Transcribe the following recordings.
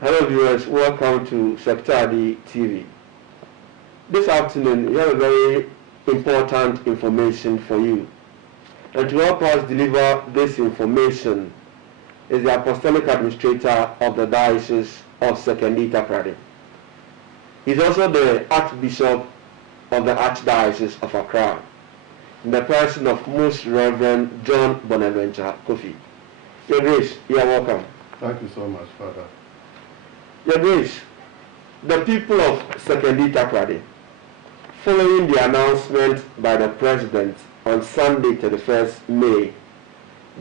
Hello viewers, welcome to Sectari TV. This afternoon we have a very important information for you. And to help us deliver this information is the Apostolic Administrator of the Diocese of Sekendita Prade. He's also the Archbishop of the Archdiocese of Accra, in the person of Most Reverend John Bonaventure Kofi. Your Grace, you are welcome. Thank you so much, Father. Your Grace, the people of Sekendita Prade, following the announcement by the President on Sunday, 31st May,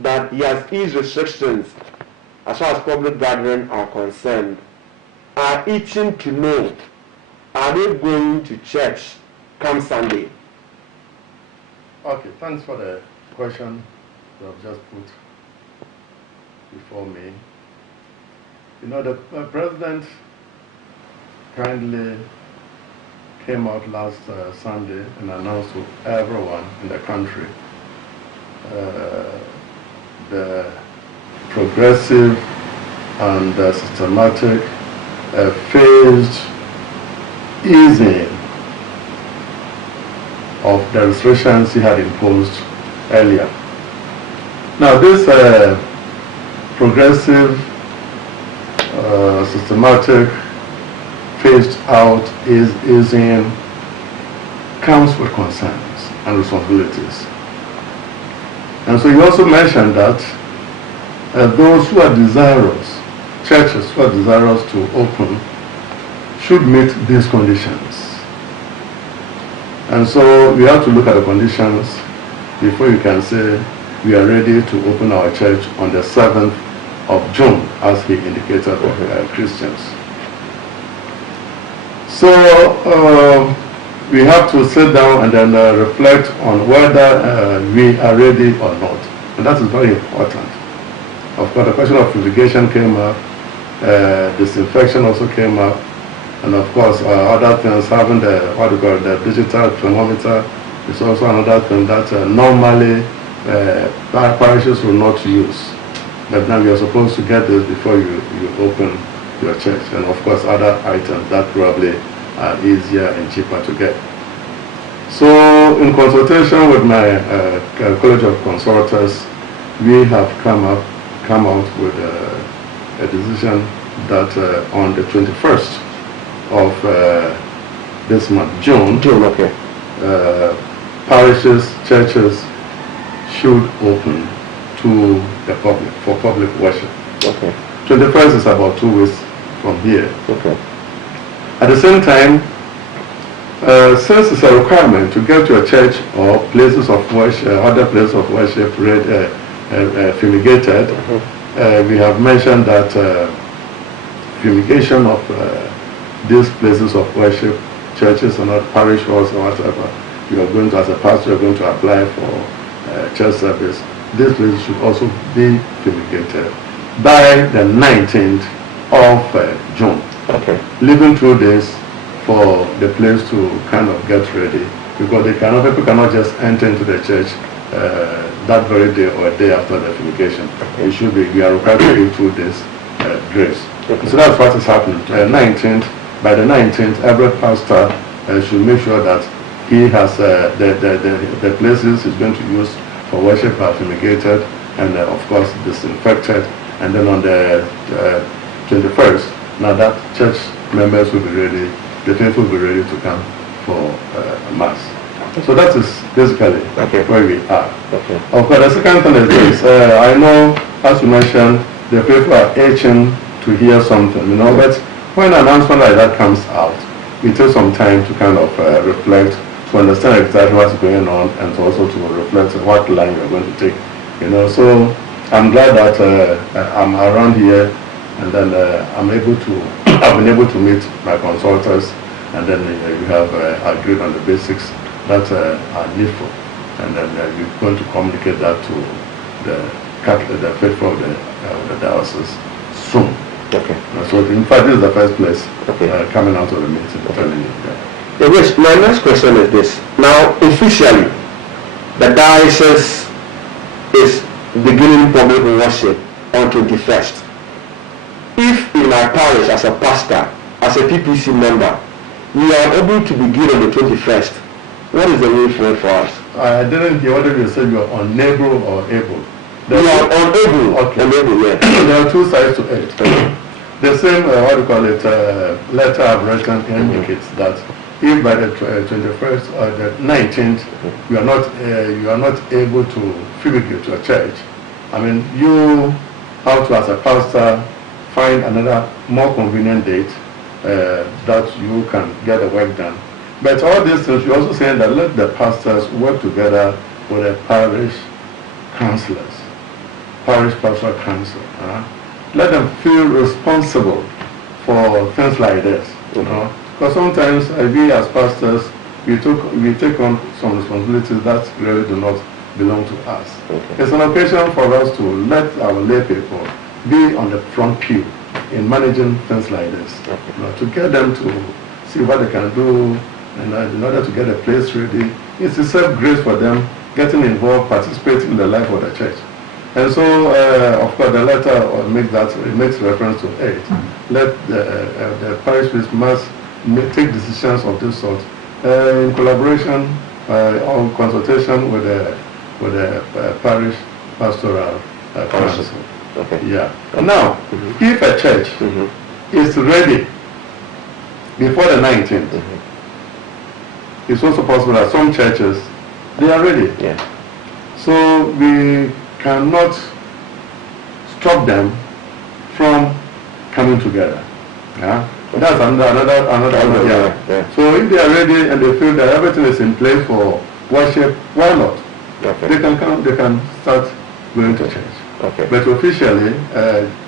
that he has eased restrictions as far as public gatherings are concerned, are itching to know, are they going to church come Sunday? Okay, thanks for the question you have just put before me. You know, the President kindly came out last Sunday and announced to everyone in the country the progressive and systematic phased easing of the restrictions he had imposed earlier. Now, this progressive, systematic, phased out easing comes with concerns and responsibilities. And so you also mentioned that those who are desirous, churches who are desirous to open, should meet these conditions. And so we have to look at the conditions before you can say we are ready to open our church on the 7th of June, as he indicated for Christians. So we have to sit down and then reflect on whether we are ready or not. And that is very important. Of course, the question of fumigation came up, disinfection also came up, and of course other things, having the the digital thermometer is also another thing that normally parishes will not use. But now you are supposed to get this before you open your church, and of course other items that probably are easier and cheaper to get. So in consultation with my College of Consultants, we have come out with a decision that on the 21st of this month, June, Okay. Parishes, churches should open to the public for public worship. Okay. 21st is about 2 weeks from here. Okay. At the same time, since it's a requirement to get to a church or places of worship, other places of worship fumigated, we have mentioned that fumigation of these places of worship, churches or not, parish halls or whatever, you are going to, as a pastor, you are going to apply for church service. These places should also be fumigated by the 19th of June. Okay. Leaving 2 days for the place to kind of get ready, because people cannot just enter into the church that very day or a day after the fumigation. It should be, we are required to give 2 days grace. Okay. So that's what is happening. 19th, by the 19th, every pastor should make sure that he has the places he's going to use for worship are fumigated and of course disinfected, and then on the 21st, now that church members will be ready, the faithful will be ready to come for Mass. So that is basically where we are. Okay. Of course, the second thing is this. I know, as you mentioned, the faithful are itching to hear something, but when an announcement like that comes out, it takes some time to kind of reflect, to understand exactly what's going on, and also to reflect on what line you're going to take. So I'm glad that I'm around here, and then I've been able to meet my consultants, and then we have agreed on the basics that are needful, and then we're going to communicate that to the faithful of the diocese soon. Okay. So in fact, this is the first place coming out of the meeting. Telling you. Yes, my next question is this. Now, officially, the diocese is beginning public worship on 21st. if in our parish as a pastor, as a PPC member, we are able to begin on the 21st, what is the way forward for us? I didn't hear whether you said you are unable or able. We are unable. Okay. Unable, yeah. There are two sides to it. The same, what do you call it, letter I've written indicates that if by the 21st or the 19th you are not able to fumigate your church, I mean, you have to, as a pastor, find another more convenient date that you can get the work done. But all these things, you're also saying that let the pastors work together with the parish councillors, parish pastoral council. Let them feel responsible for things like this, you know. Because sometimes we as pastors, we take on some responsibilities that really do not belong to us. Okay. It's an occasion for us to let our lay people be on the front pew in managing things like this, you know, to get them to see what they can do, and in order to get a place ready. It's a self-grace for them, getting involved, participating in the life of the church. And so, of course, the letter makes reference to it. Let the parish priest must take decisions of this sort in collaboration or consultation with the parish pastoral council. Okay. Yeah. Now, if a church is ready before the 19th, it's also possible that some churches, they are ready. Yeah. So we cannot stop them from coming together. Yeah. That's another. Yeah. So if they are ready and they feel that everything is in place for worship, why not? Okay. They can come. They can start going to church. Okay. But officially,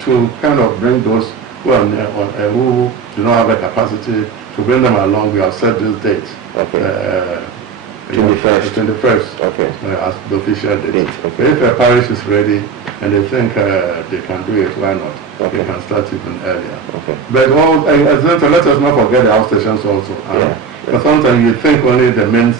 to kind of bring those who do not have the capacity to bring them along, we have set this date. Okay. 21st. Okay. As the official date. Okay. If a parish is ready and they think they can do it, why not? Okay. They can start even earlier. Okay. But let us not forget the outstations also. Because sometimes you think only the main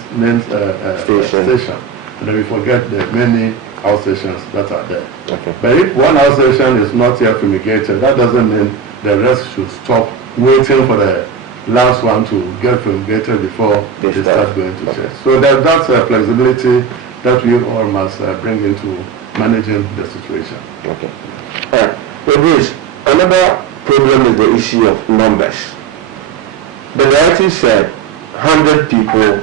station, and then we forget the many outstations that are there. Okay. But if one outstation is not yet fumigated, that doesn't mean the rest should stop waiting for the last one to get fumigated before they start going to church. So that's a flexibility that we all must bring into managing the situation. Okay. So Bruce, another problem is the issue of numbers. The directive said 100 people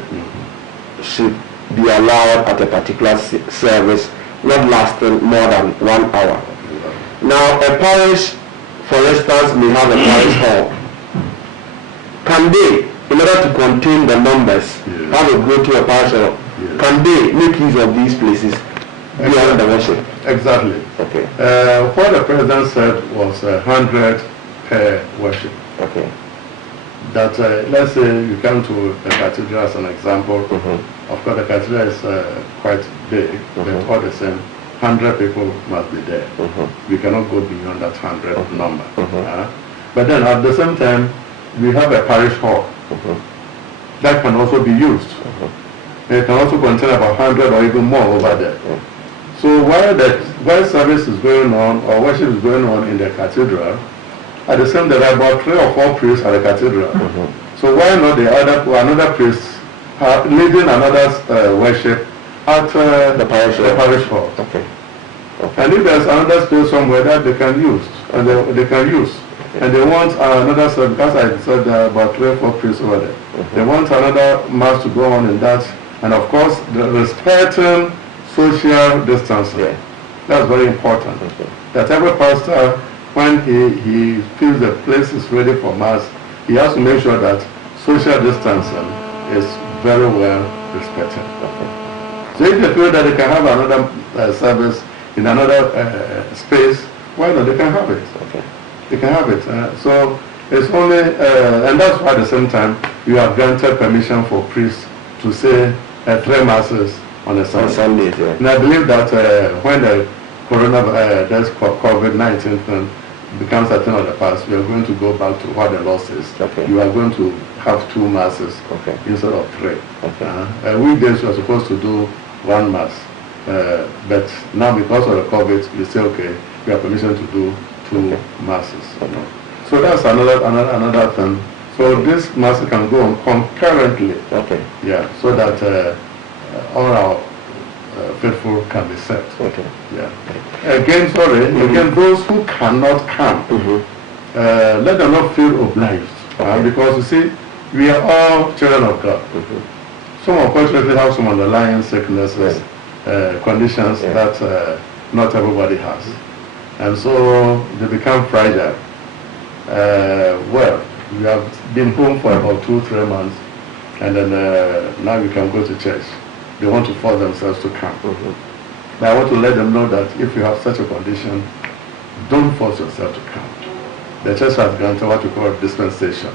should be allowed at a particular service, not lasting more than 1 hour. Now, a parish, for instance, may have a parish hall. Can they, in order to contain the numbers, have a go to a parish hall? Can they make use of these places beyond the worship? Exactly. Okay. What the president said was 100 per worship. Okay. That let's say you come to the cathedral as an example. Of course, the cathedral is quite big, but all the same, 100 people must be there. We cannot go beyond that 100 number. But then at the same time, we have a parish hall that can also be used. It can also contain about 100 or even more over there. So while service is going on or worship is going on in the cathedral, at the same time there are about 3 or 4 priests at the cathedral. So why not another priest leading another worship at the parish hall? Okay. And if there's another space somewhere that they can use, and they can use, and they want another service, because I said there are about 3 or 4 priests over there. They want another mass to go on in that, and of course, the respecting social distancing. That's very important. That every pastor, when he feels the place is ready for mass, he has to make sure that social distancing is very well respected. So if they feel that they can have another service in another space, why not? They can have it. They can have it. So it's only, and that's why at the same time, you have granted permission for priests to say 3 masses on a Sunday. And I believe that when the COVID-19 thing becomes a thing of the past, we are going to go back to what the law says. You are going to have 2 masses instead of 3. Weekdays you are supposed to do 1 mass. But now because of the COVID, you say, okay, you have permission to do two masses. So that's another thing. So this mass can go on concurrently. Okay. Yeah. So that all our faithful can be set. Okay. Yeah. Again, those who cannot come, let them not feel obliged. Because you see, we are all children of God. Some unfortunately have some underlying sicknesses, conditions that not everybody has. And so they become fragile. Well, we have been home for about 2-3 months, and then now we can go to church. They want to force themselves to come. But I want to let them know that if you have such a condition, don't force yourself to come. The church has granted what we call dispensation,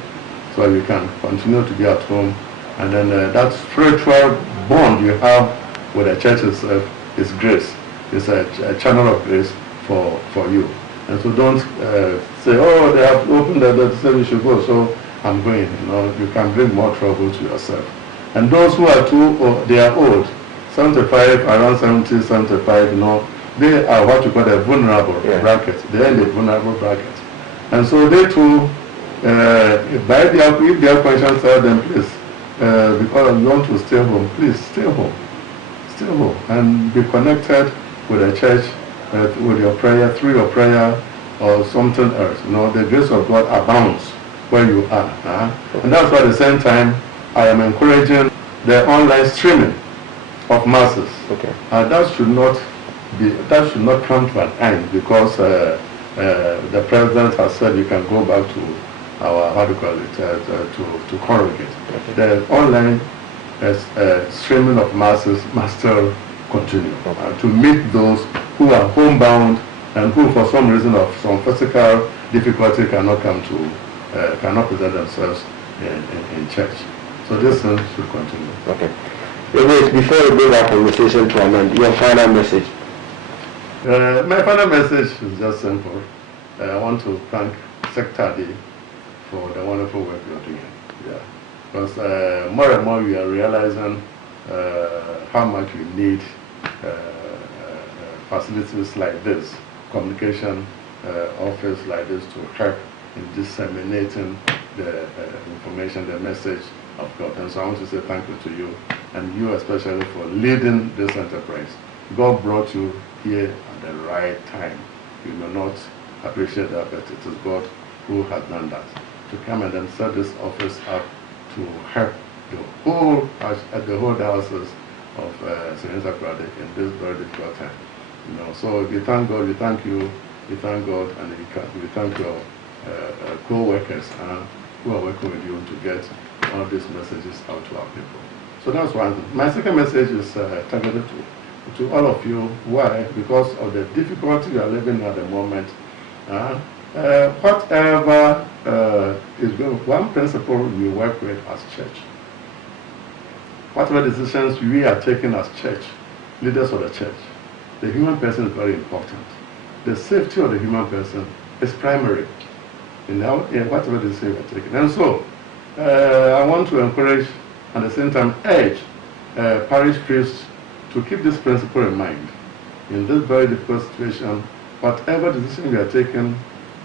so you can continue to be at home, and then that spiritual bond you have with the church itself is grace. It's a channel of grace for you. And so don't say, oh, they have opened the door to say we should go, so I'm going. You can bring more trouble to yourself. And those who are they are old, 75, around 70, 75, they are what you call a vulnerable bracket. They are in the vulnerable bracket. And so they too, if their conscience tells them, please, because you want to stay home, please stay home. Stay home and be connected with the church, with your prayer, through your prayer or something else. The grace of God abounds where you are. And that's why at the same time, I am encouraging the online streaming of masses. Okay. That should not come to an end because the president has said you can go back to our to congregate. Okay. The online streaming of masses must still continue to meet those who are homebound and who, for some reason of some physical difficulty, cannot present themselves in church. So this thing should continue. Okay. Before we bring our conversation to an end, your final message. My final message is just simple. I want to thank Secretary for the wonderful work you're doing. Yeah. Because more and more we are realizing how much we need facilities like this, communication office like this, to help in disseminating the information, the message of God. And so I want to say thank you to you, and you especially, for leading this enterprise. God brought you here at the right time. You may not appreciate that, but it is God who has done that, to come and then set this office up to help the whole diocese of St. Sakrade in this very difficult time. So we thank God, we thank you, we thank God, and we thank your co-workers who are working with you to get all these messages out to our people. So that's one thing. My second message is targeted to all of you. Why? Because of the difficulty you are living at the moment. Whatever is going, one principle we work with as church, whatever decisions we are taking as church, leaders of the church, the human person is very important. The safety of the human person is primary in whatever decision we are taking. And so, I want to encourage, at the same time urge parish priests to keep this principle in mind. In this very difficult situation, whatever decision we are taking,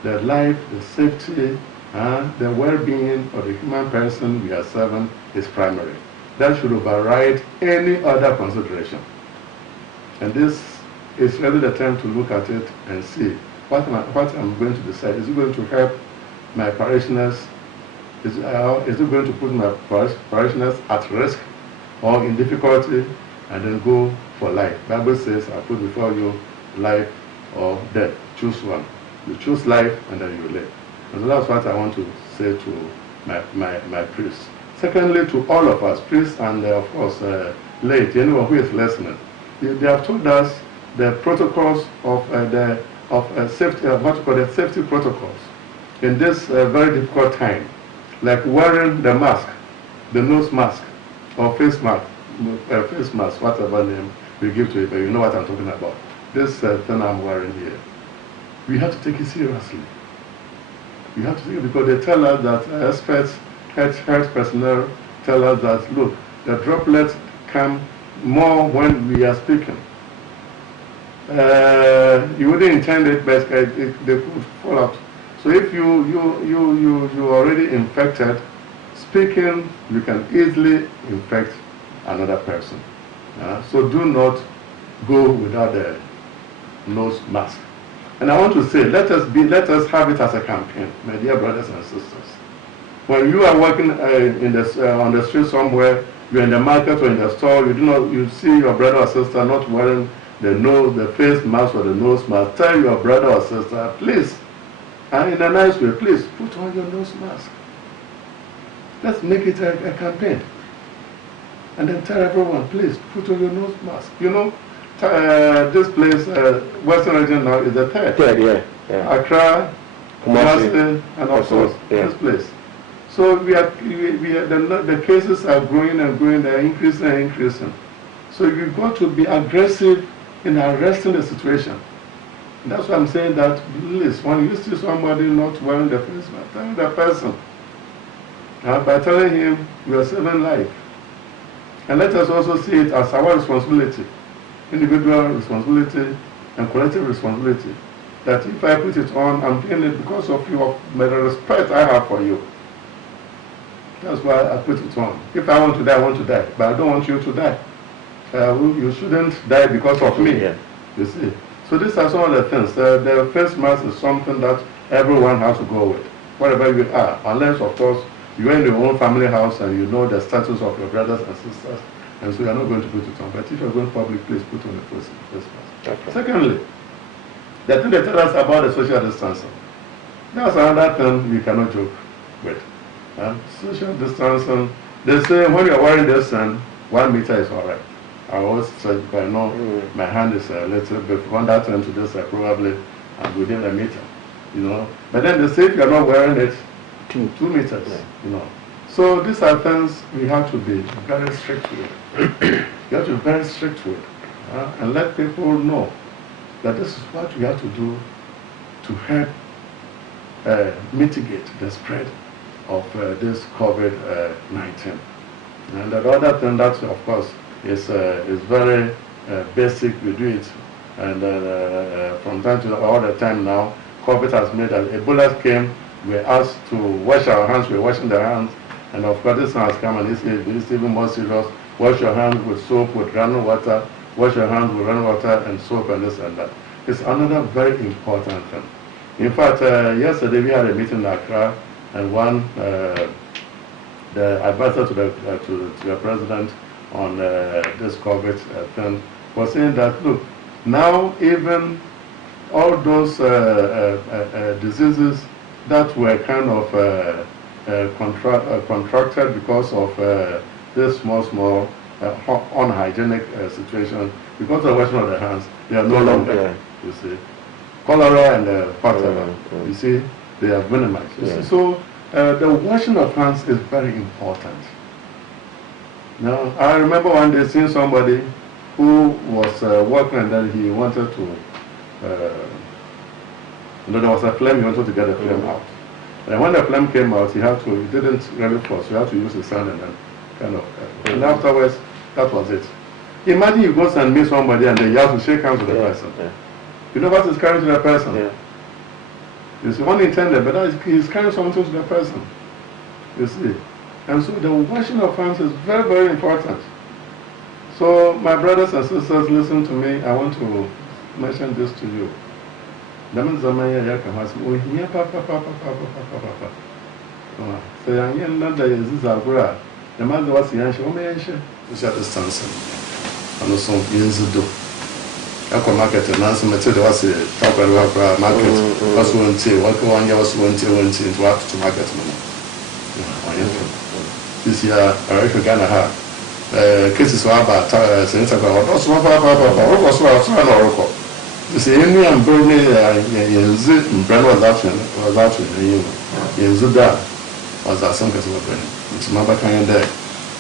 the life, the safety, the well-being of the human person we are serving is primary. That should override any other consideration. And this is really the time to look at it and see what I'm going to decide. Is it going to help my parishioners? Is it going to put my parishioners at risk or in difficulty, and then go for life? The Bible says, I put before you life or death. Choose one. You choose life, and then you live. And so that's what I want to say to my priests. Secondly, to all of us, priests and of course laity, anyone who is listening, they have told us the protocols of safety, what you call the safety protocols in this very difficult time, like wearing the mask, the nose mask, or face mask, whatever name we give to it, but you know what I'm talking about. This thing I'm wearing here, we have to take it seriously. We have to take it because they tell us that experts, health personnel tell us that, look, the droplets come more when we are speaking. you wouldn't intend it, but they could fall out. So if you already infected, speaking, you can easily infect another person. So do not go without the nose mask. And I want to say, let us have it as a campaign, my dear brothers and sisters. When you are working on the street somewhere, you're in the market or in the store, you see your brother or sister not wearing the face mask or the nose mask, tell your brother or sister, please, and in a nice way, please put on your nose mask. Let's make it a campaign. And then tell everyone, please put on your nose mask. This place, Western region now, is the third. Yeah. Accra, Kumasi, and of course, this place. So the cases are growing and growing, they're increasing and increasing. So you've got to be aggressive in arresting the situation. And that's why I'm saying that, please, when you see somebody not wearing the face mask, tell the person. By telling him, we are saving life. And let us also see it as our responsibility, individual responsibility and collective responsibility. That if I put it on, I'm doing it because of you, of the respect I have for you. That's why I put it on. If I want to die, I want to die. But I don't want you to die. You shouldn't die because of me. Yeah. You see. So these are some of the things. The face mask is something that everyone has to go with, wherever you are. Unless, of course, you are in your own family house and you know the status of your brothers and sisters, and so you are not going to put it on. But if you are going public, please put on the face mask. Okay. Secondly, the thing they tell us about the social distancing. That's another thing we cannot joke with. Social distancing, they say when you're wearing this, 1 meter is all right. I always say, because I know my hand is a little bit from that end to this, probably I'm within a meter, But then they say if you're not wearing it, 2 meters, So these are things we have to be very strict with. You have to be very strict with, and let people know that this is what we have to do to help mitigate the spread of this COVID-19. And the other thing that, of course, is very basic. We do it, and from time to all the time now, COVID has made that Ebola came. We're asked to wash our hands. We're washing their hands, and of course, this has come, and it's even more serious. Wash your hands with soap, with running water. Wash your hands with running water and soap, and this and that. It's another very important thing. In fact, yesterday we had a meeting in Accra, and the advisor to the president on this COVID thing was saying that, look, now even all those diseases that were kind of contracted because of this small unhygienic situation, because of washing of the hands, they are no longer, you see. Cholera and whatever, you see, they have minimized. So the washing of hands is very important. Now, I remember one day seeing somebody who was working, and then he wanted to, there was a flame, he wanted to get the flame out. And when the flame came out, he didn't really force, he had to use his hand and then kind of, and afterwards, that was it. Imagine you go and meet somebody and then you have to shake hands with the person. You know what is carrying to the person? It's unintended, but he's carrying something to the person. You see? And so the washing of hands is very, very important. So my brothers and sisters, listen to me. I want to mention this to you. Echo market and answer material was a top and market was 1 year was 1 into up to market money. This year, I reckon Ghana have cases were about Senator also was Oracle. The same and Bernie in Brand was out in Zuda was our son because of Bernie. It's Mamba Kanye there.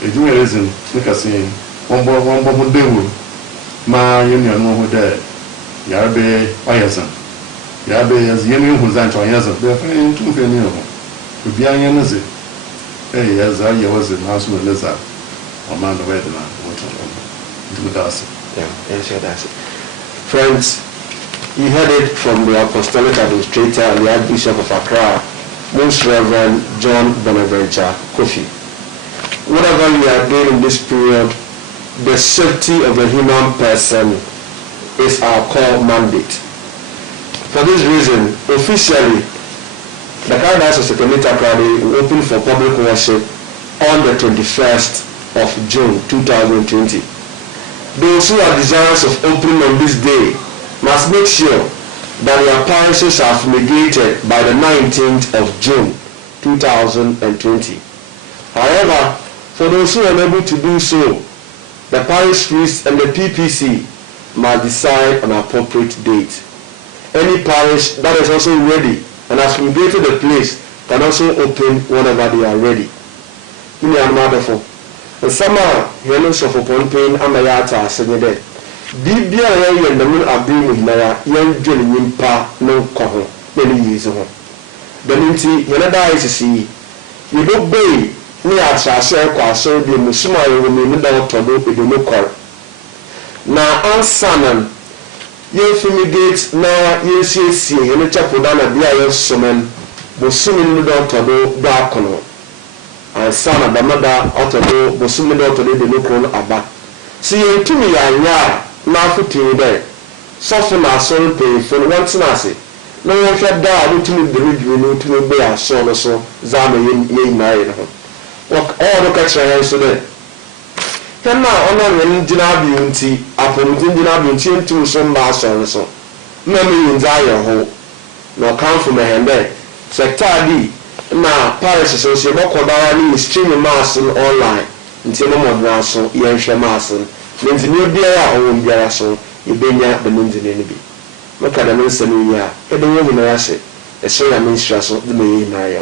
A dualism, Nickerson, one bomb day. Ma union who there, Yarbe Oyazan. Yarbe as union who's on Oyazan. They're playing 2 million. To be an Yanazi. Hey, as I was in house with Liza, or man the weather, what to do with us. Yeah, yes, that's it. Friends, you heard it from the Apostolic Administrator and the Archbishop of Accra, Most Reverend John Bonaventure Kofi. Whatever you are doing in this period, the safety of the human person is our core mandate. For this reason, officially, the Paradise of Secretariat Accra will open for public worship on the 21st of June 2020. Those who are desirous of opening on this day must make sure that their parishes are fumigated by the 19th of June 2020. However, for those who are unable to do so, the parish priest and the PPC must decide on an appropriate date. Any parish that is also ready and has fumigated the place can also open whenever they are ready. And somehow, you know, so for Pompin, Amayata, Senede. Bibia, and the moon are being with Maya, young Johnny Pa, no coho, many years ago. The Ninty, Yanada is to see. You don't bay, near Sasha, so the Musuma will mean without to do with the no call. Now, Aunt Sanan, you fumigate now, you see, and the chapel down at the Iron Summon, was swimming without to do dark on. And son of the mother auto was soon out to the local abba. See you to me, I now put you there. Soften our soul pay for once nasty. No one shall die to me the review to me bear son or so, Zama ye married her. Walk all the catcher hands today. Can now honor when dinner beauty, upon dinner beauty into some bass or so. Memory in Zion hole. No come from a hand there. Sector Now, Paris Association, Mokodani, streaming mass online until no more Nassau, Yansha Masson. Means new beer, or won't be a so, you bring out the moons in any be. Look at the minister, every woman I say, a solar minister, the may marry.